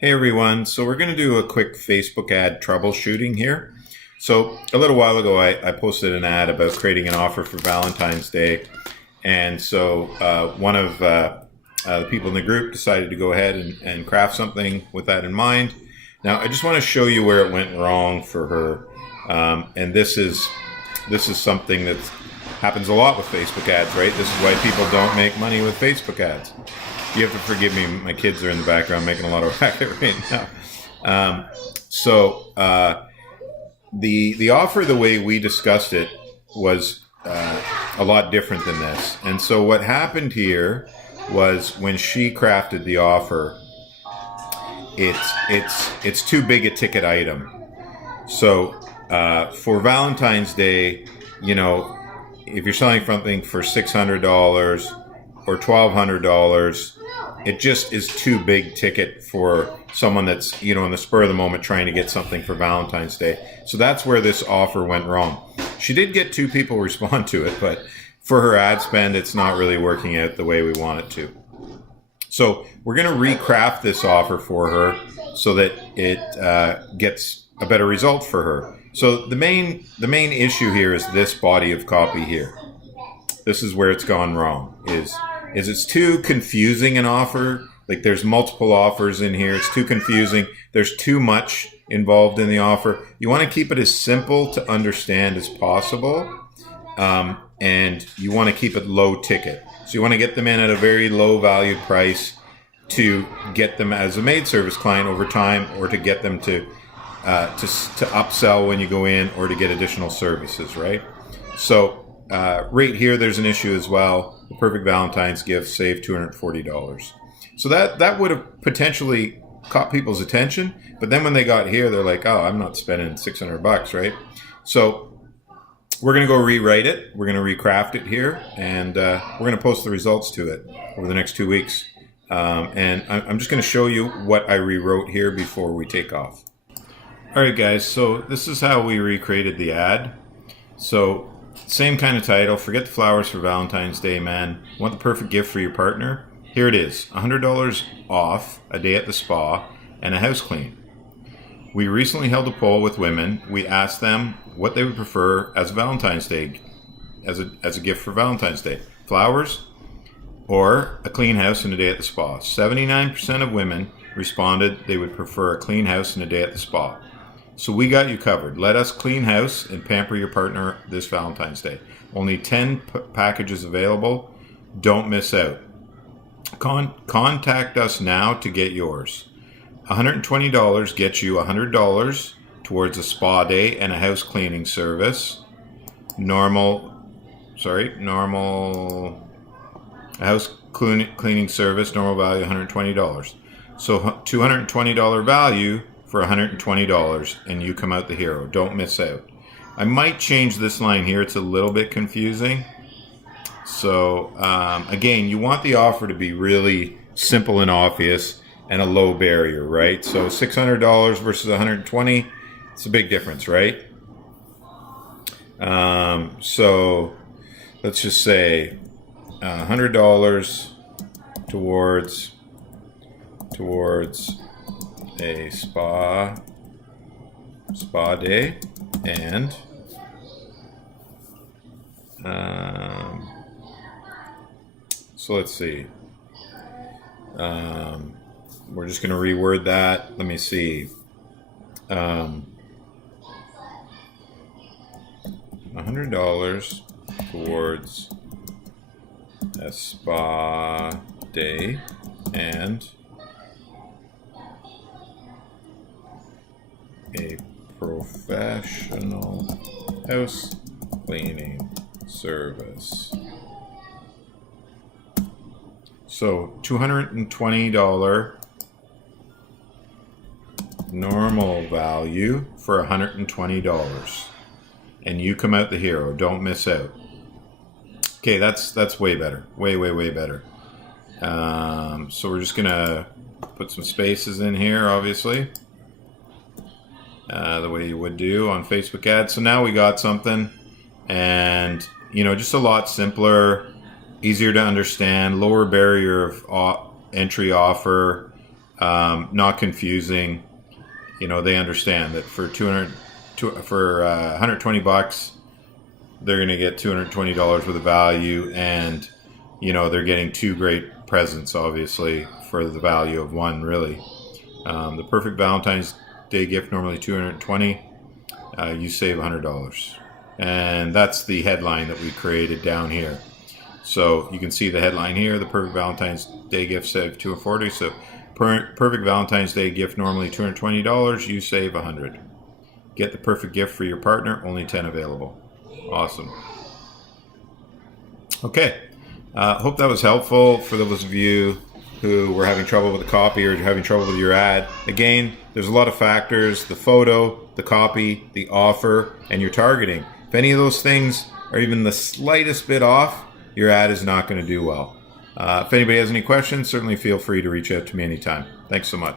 Hey everyone, so we're going to do a quick Facebook ad troubleshooting here. So a little while ago I posted an ad about creating an offer for Valentine's Day, and so one of the people in the group decided to go ahead and craft something with that in mind. Now I just want to show you where it went wrong for her, and this is something that happens a lot with Facebook ads, right? This is why people don't make money with Facebook ads. You have to forgive me. My kids are in the background making a lot of racket right now. The offer, the way we discussed it, was a lot different than this. And so what happened here was when she crafted the offer, it's too big a ticket item. So for Valentine's Day, you know, if you're selling something for $600 or $1,200, it just is too big ticket for someone that's, you know, in the spur of the moment trying to get something for Valentine's Day. So that's where this offer went wrong. She did get 2 people respond to it, but for her ad spend, it's not really working out the way we want it to. So we're going to recraft this offer for her so that it gets a better result for her. So the main issue here is this body of copy here. This is where it's gone wrong, is it's too confusing an offer. Like there's multiple offers in here. It's too confusing. There's too much involved in the offer. You want to keep it as simple to understand as possible. And you want to keep it low ticket. So you want to get them in at a very low valued price to get them as a maid service client over time, or to get them to upsell when you go in, or to get additional services, right? So right here, there's an issue as well. The perfect Valentine's gift, save $240. So that would have potentially caught people's attention. But then when they got here, they're like, oh, I'm not spending $600, right? So we're going to go rewrite it. We're going to recraft it here. And we're going to post the results to it over the next 2 weeks. And I'm just going to show you what I rewrote here before we take off. All right, guys. So this is how we recreated the ad. So same kind of title, forget the flowers for Valentine's Day, man. Want the perfect gift for your partner? Here it is, $100 off, a day at the spa, and a house clean. We recently held a poll with women. We asked them what they would prefer as Valentine's Day, as a gift for Valentine's Day. Flowers or a clean house and a day at the spa. 79% of women responded they would prefer a clean house and a day at the spa. So we got you covered. Let us clean house and pamper your partner this Valentine's Day. Only 10 packages available. Don't miss out. Contact us now to get yours. $120 gets you $100 towards a spa day and a house cleaning service. Normal house cleaning service, normal value $120. So $220 value for $120, and you come out the hero. Don't miss out. I might change this line here. It's a little bit confusing. So again, you want the offer to be really simple and obvious and a low barrier, right? So $600 versus $120, it's a big difference, right? So let's just say $100 towards a spa day, and so let's see, we're just going to reword that. Let me see, $100 towards a spa day and a professional house cleaning service. So $220 normal value for $120, and you come out the hero. Don't miss out. Okay, that's way better. Way better. So we're just gonna put some spaces in here, obviously. The way you would do on Facebook ads. So now we got something, and you know, just a lot simpler, easier to understand, lower barrier of entry offer. not confusing. You know, they understand that for 120 bucks, they're going to get $220 worth of value, and you know they're getting two great presents, obviously, for the value of one. Really, the perfect Valentine's Day gift normally $220. You save $100, and that's the headline that we created down here. So you can see the headline here: the perfect Valentine's Day gift save $240. So perfect Valentine's Day gift normally $220. You save $100. Get the perfect gift for your partner. Only 10 available. Awesome. Okay. Hope that was helpful for those of you who were having trouble with the copy or having trouble with your ad. Again, there's a lot of factors: the photo, the copy, the offer, and your targeting. If any of those things are even the slightest bit off, your ad is not going to do well. If anybody has any questions, certainly feel free to reach out to me anytime. Thanks so much.